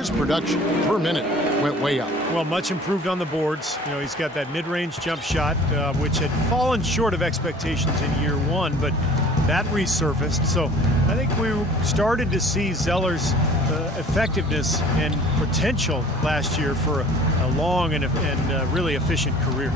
his production per minute went way up. Well, much improved on the boards. You know, he's got that mid-range jump shot, which had fallen short of expectations in year one, but that resurfaced. So I think we started to see Zeller's effectiveness and potential last year for a long and really efficient career.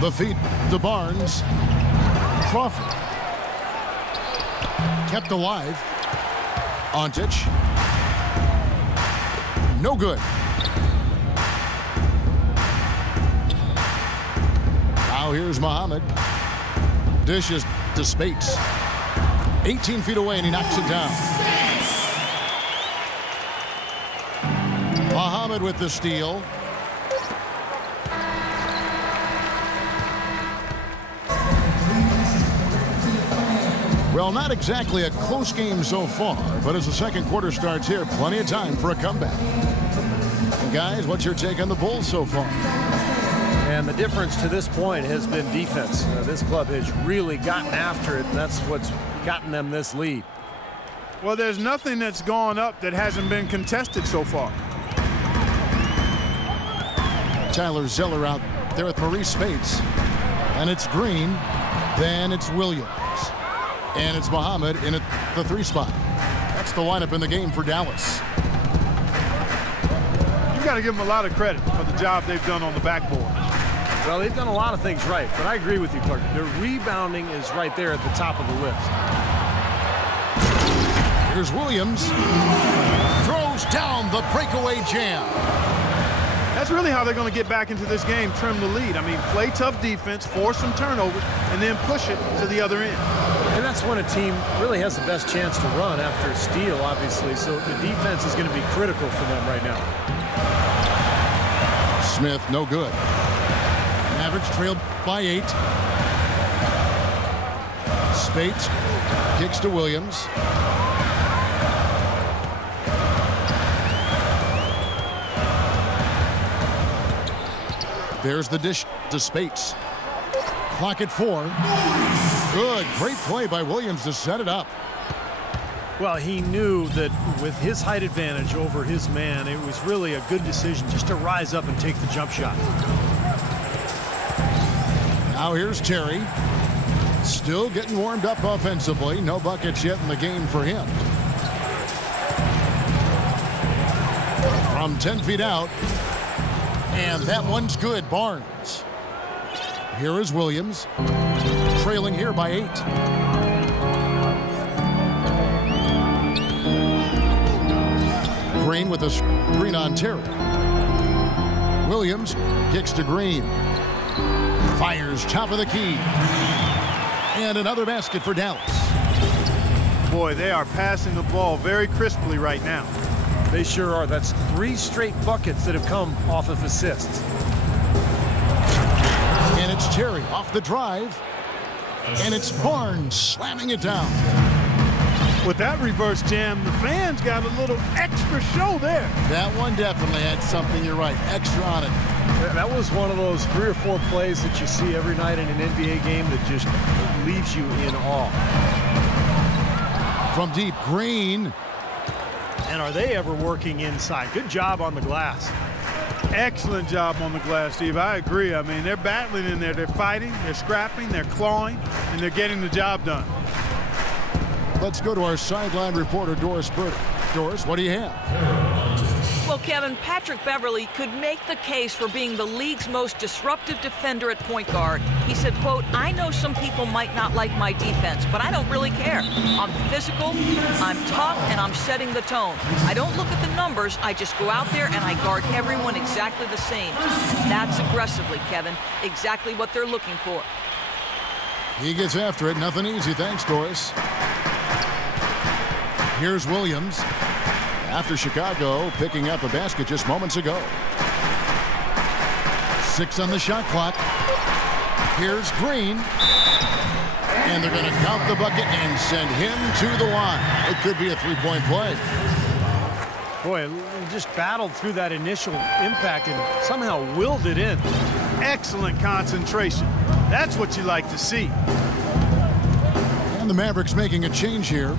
The feed to Barnes. Crawford. Kept alive. Ontic. No good. Now here's Muhammad. Dishes to Spates. 18 feet away, and he knocks it down. Muhammad with the steal. Well, not exactly a close game so far, but as the second quarter starts here, plenty of time for a comeback. And guys, what's your take on the Bulls so far? And the difference to this point has been defense. This club has really gotten after it, and that's what's gotten them this lead. Well, there's nothing that's gone up that hasn't been contested so far. Tyler Zeller out there with Maurice Spates. And it's Green. Then it's Williams. And it's Muhammad in the 3 spot. That's the lineup in the game for Dallas. You got to give them a lot of credit for the job they've done on the backboard. Well, they've done a lot of things right, but I agree with you, Clark. Their rebounding is right there at the top of the list. Here's Williams. Throws down the breakaway jam. That's really how they're going to get back into this game, trim the lead. I mean, play tough defense, force some turnovers, and then push it to the other end. And that's when a team really has the best chance to run after a steal, obviously. So the defense is going to be critical for them right now. Smith, no good. Mavericks trailed by 8. Spates kicks to Williams. There's the dish to Spates. Clock at 4. Good, great play by Williams to set it up. Well, he knew that with his height advantage over his man, it was really a good decision just to rise up and take the jump shot. Now here's Terry. Still getting warmed up offensively. No buckets yet in the game for him. From 10 feet out. And that one's good, Barnes. Here is Williams. Trailing here by 8. Green with a screen on Terry. Williams kicks to Green. Fires top of the key. And another basket for Dallas. Boy, they are passing the ball very crisply right now. They sure are. That's 3 straight buckets that have come off of assists. And it's Terry off the drive. And it's Barnes slamming it down. With that reverse jam, the fans got a little extra show there. That one definitely had something, you're right, extra on it. That was one of those 3 or 4 plays that you see every night in an NBA game that just leaves you in awe. From deep, Green. And are they ever working inside? Good job on the glass. Excellent job on the glass, Steve. I agree. I mean, they're battling in there. They're fighting, they're scrapping, they're clawing, and they're getting the job done. Let's go to our sideline reporter, Doris Burdick. Doris, what do you have? Well, Kevin, Patrick Beverley could make the case for being the league's most disruptive defender at point guard. He said, quote, "I know some people might not like my defense, but I don't really care. I'm physical, I'm tough, and I'm setting the tone. I don't look at the numbers. I just go out there and I guard everyone exactly the same." That's aggressively, Kevin. Exactly what they're looking for. He gets after it. Nothing easy. Thanks, Doris. Here's Williams. After Chicago picking up a basket just moments ago. 6 on the shot clock. Here's Green. And they're going to count the bucket and send him to the line. It could be a 3-point play. Boy, he just battled through that initial impact and somehow willed it in. Excellent concentration. That's what you like to see. And the Mavericks making a change here.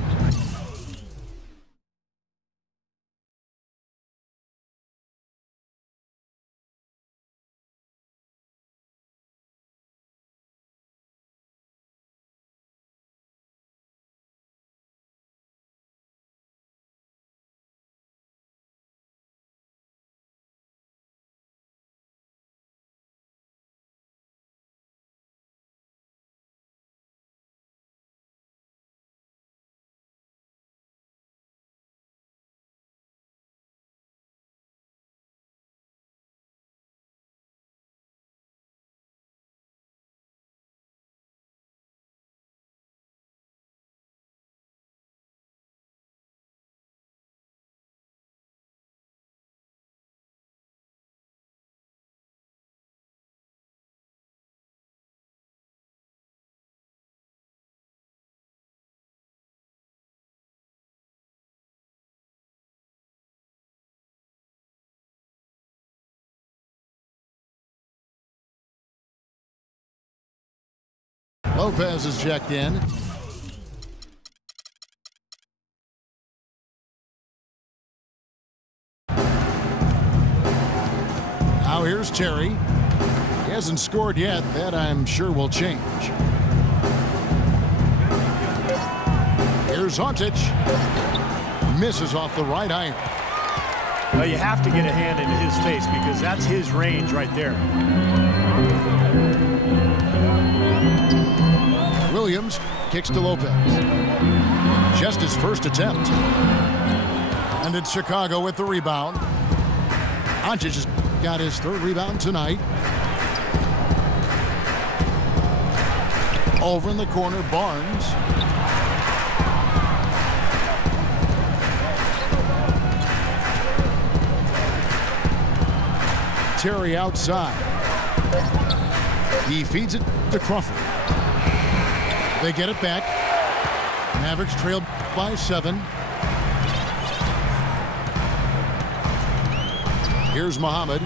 Lopez is checked in. Now here's Terry. He hasn't scored yet. That, I'm sure, will change. Here's Ontic. Misses off the right iron. Well, you have to get a hand into his face because that's his range right there. Williams kicks to Lopez. Just his first attempt. And it's Chicago with the rebound. Ontic has got his third rebound tonight. Over in the corner, Barnes. Terry outside. He feeds it to Crawford. They get it back. Mavericks trailed by 7. Here's Muhammad.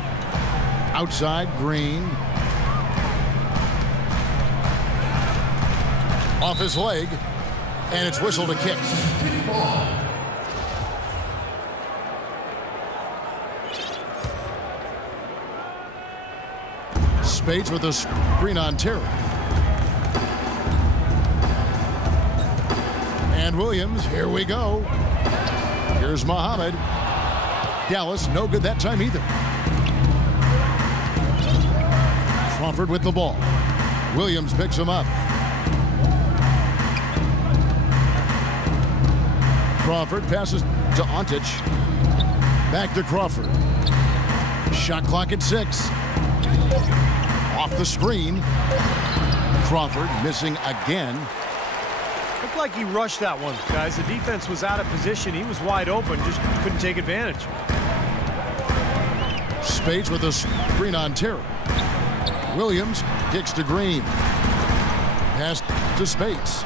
Outside, Green. Off his leg. And it's whistled a kick. Spades with a screen on Terry. And Williams, here we go. Here's Muhammad. Dallas, no good that time either. Crawford with the ball. Williams picks him up. Crawford passes to Ontic. Back to Crawford. Shot clock at 6. Off the screen. Crawford missing again. Looked like he rushed that one, guys. The defense was out of position. He was wide open, just couldn't take advantage. Spades with a screen on Terry. Williams kicks to Green. Pass to Spades.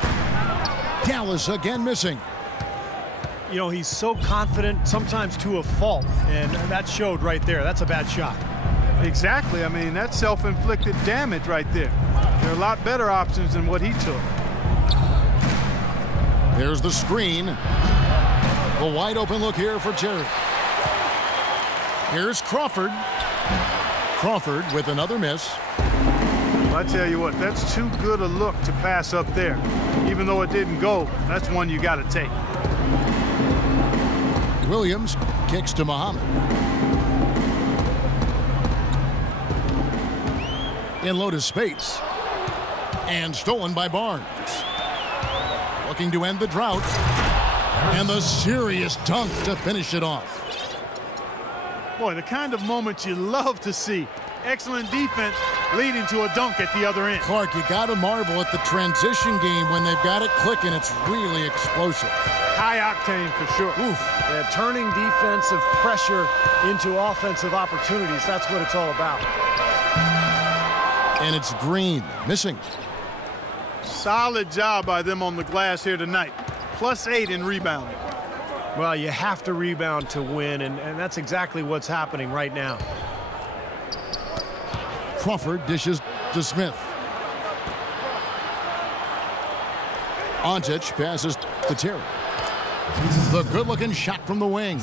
Dallas again missing. You know, he's so confident, sometimes to a fault, and that showed right there. That's a bad shot. Exactly. I mean, that's self-inflicted damage right there. There are a lot better options than what he took. There's the screen. The wide open look here for Terry. Here's Crawford. Crawford with another miss. Well, I tell you what, that's too good a look to pass up there. Even though it didn't go, that's one you got to take. Williams kicks to Muhammad. In low to Spades. And stolen by Barnes. Looking to end the drought. And the serious dunk to finish it off. Boy, the kind of moment you love to see. Excellent defense leading to a dunk at the other end. Clark, you got to marvel at the transition game when they've got it clicking. It's really explosive. High octane for sure. Oof. Yeah, turning defensive pressure into offensive opportunities. That's what it's all about. And it's Green missing. Solid job by them on the glass here tonight. +8 in rebounding. Well, you have to rebound to win, and that's exactly what's happening right now. Crawford dishes to Smith. Ontic passes to Terry. The good-looking shot from the wing.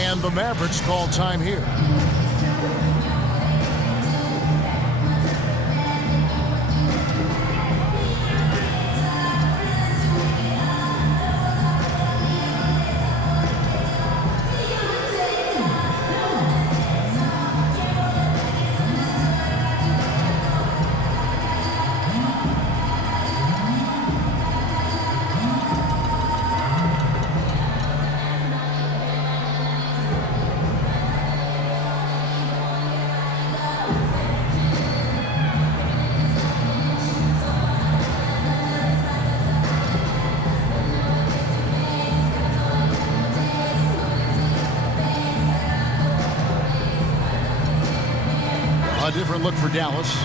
And the Mavericks call time here. A different look for Dallas.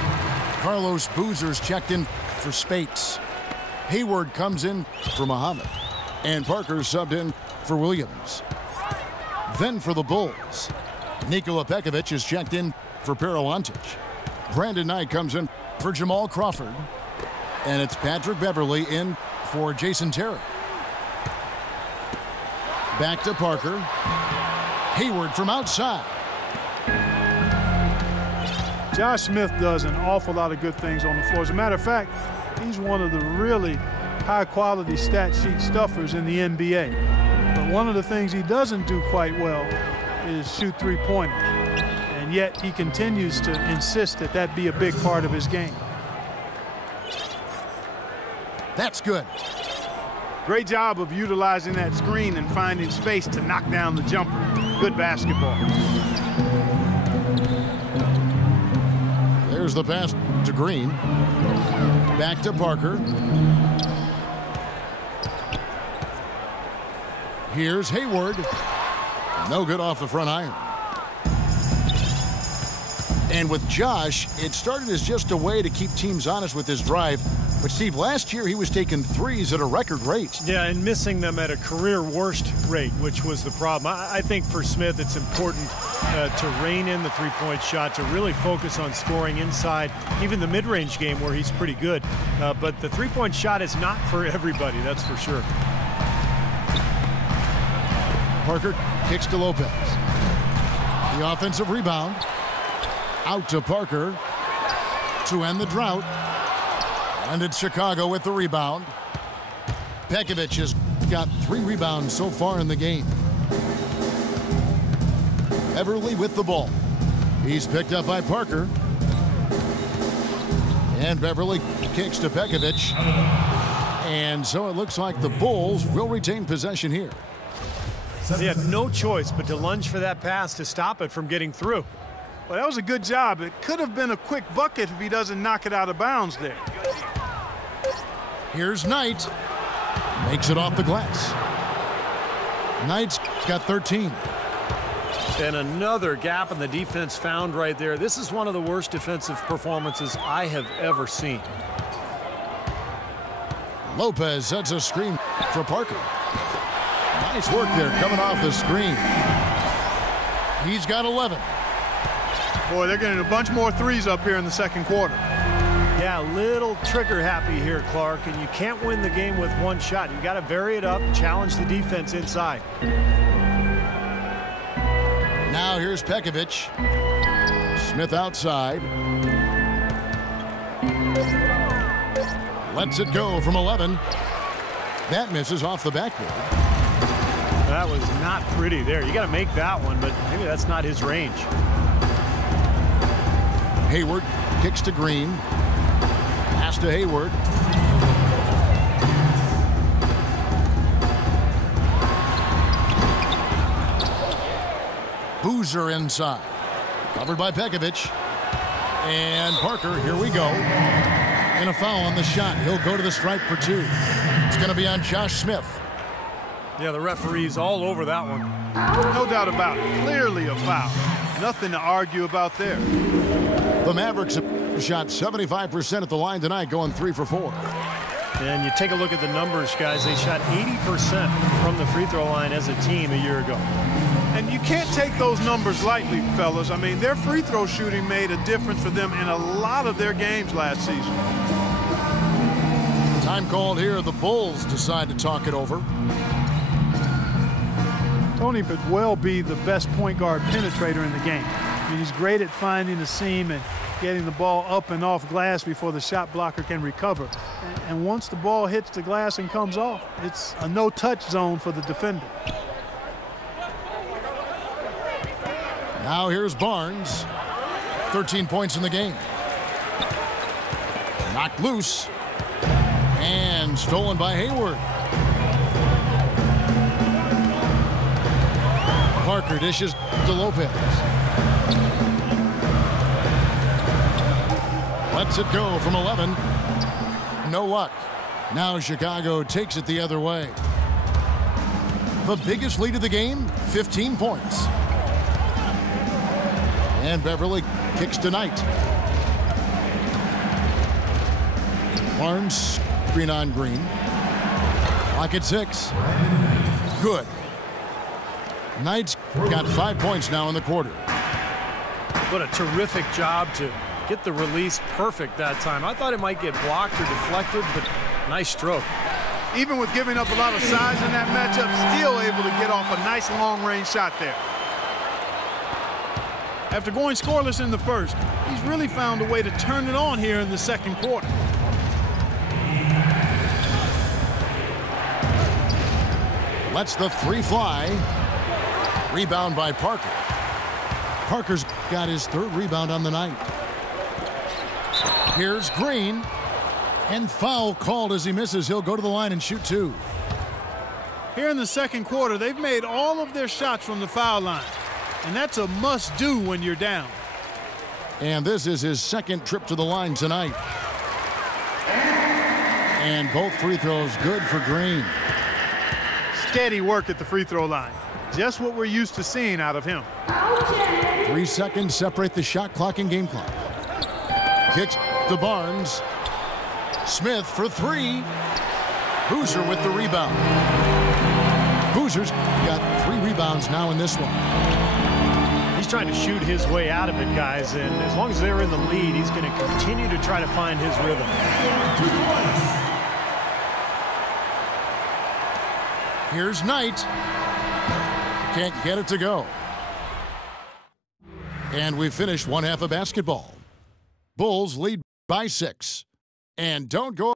Carlos Boozer's checked in for Speights. Hayward comes in for Muhammad. And Parker subbed in for Williams. Then for the Bulls, Nikola Pekovic is checked in for Paralantic. Brandon Knight comes in for Jamal Crawford. And it's Patrick Beverley in for Jason Terry. Back to Parker. Hayward from outside. Josh Smith does an awful lot of good things on the floor. As a matter of fact, he's one of the really high-quality stat sheet stuffers in the NBA. But one of the things he doesn't do quite well is shoot three-pointers. And yet he continues to insist that that be a big part of his game. That's good. Great job of utilizing that screen and finding space to knock down the jumper. Good basketball. There's the pass to Green. Back to Parker. Here's Hayward. No good off the front iron. And with Josh, it started as just a way to keep teams honest with his drive. But, Steve, last year he was taking threes at a record rate. Yeah, and missing them at a career worst rate, which was the problem. I think for Smith it's important to rein in the three-point shot, to really focus on scoring inside, even the mid-range game where he's pretty good. But the three-point shot is not for everybody, that's for sure. Parker kicks to Lopez. The offensive rebound. Out to Parker to end the drought. And it's Chicago with the rebound. Pekovic has got 3 rebounds so far in the game. Beverley with the ball. He's picked up by Parker. And Beverley kicks to Pekovic. And so it looks like the Bulls will retain possession here. They had no choice but to lunge for that pass to stop it from getting through. Well, that was a good job. It could have been a quick bucket if he doesn't knock it out of bounds there. Here's Knight. Makes it off the glass. Knight's got 13. And another gap in the defense found right there. This is one of the worst defensive performances I have ever seen. Lopez sets a screen for Parker. Nice work there coming off the screen. He's got 11. Boy, they're getting a bunch more threes up here in the second quarter. Yeah, a little trigger happy here, Clark, and you can't win the game with one shot. You got to vary it up, challenge the defense inside. Now here's Pekovic. Smith outside. Lets it go from 11. That misses off the backboard. That was not pretty there. You got to make that one, but maybe that's not his range. Hayward kicks to Green. Pass to Hayward. Boozer inside. Covered by Pekovic. And Parker, here we go. And a foul on the shot. He'll go to the stripe for 2. It's going to be on Josh Smith. Yeah, the referee's all over that one. No doubt about it. Clearly a foul. Nothing to argue about there. The Mavericks have shot 75% at the line tonight, going 3 for 4. And you take a look at the numbers, guys. They shot 80% from the free throw line as a team a year ago. And you can't take those numbers lightly, fellas. I mean, their free throw shooting made a difference for them in a lot of their games last season. Time called here. The Bulls decide to talk it over. Tony could well be the best point guard penetrator in the game. I mean, he's great at finding the seam and getting the ball up and off glass before the shot blocker can recover. And once the ball hits the glass and comes off, it's a no-touch zone for the defender. Now here's Barnes. 13 points in the game. Knocked loose. And stolen by Hayward. Parker dishes to Lopez. Lets it go from 11. No luck. Now Chicago takes it the other way. The biggest lead of the game, 15 points. And Beverley kicks to Knight. Barnes, screen on Green. Clock at 6. Good. Knight's got 5 points now in the quarter. What a terrific job to get the release perfect that time. I thought it might get blocked or deflected, but nice stroke. Even with giving up a lot of size in that matchup, still able to get off a nice long-range shot there. After going scoreless in the first, he's really found a way to turn it on here in the second quarter. Lets the three fly. Rebound by Parker. Parker's got his third rebound on the night. Here's Green. And foul called as he misses. He'll go to the line and shoot 2. Here in the second quarter, they've made all of their shots from the foul line. And that's a must-do when you're down. And this is his second trip to the line tonight. And both free throws good for Green. Steady work at the free throw line. Just what we're used to seeing out of him. 3 seconds separate the shot clock and game clock. Kicks to Barnes. Smith for 3. Boozer with the rebound. Boozer's got 3 rebounds now in this one. He's trying to shoot his way out of it, guys, and as long as they're in the lead, he's going to continue to try to find his rhythm. Here's Knight. Can't get it to go. And we finished one half of basketball. Bulls lead by 6. And don't go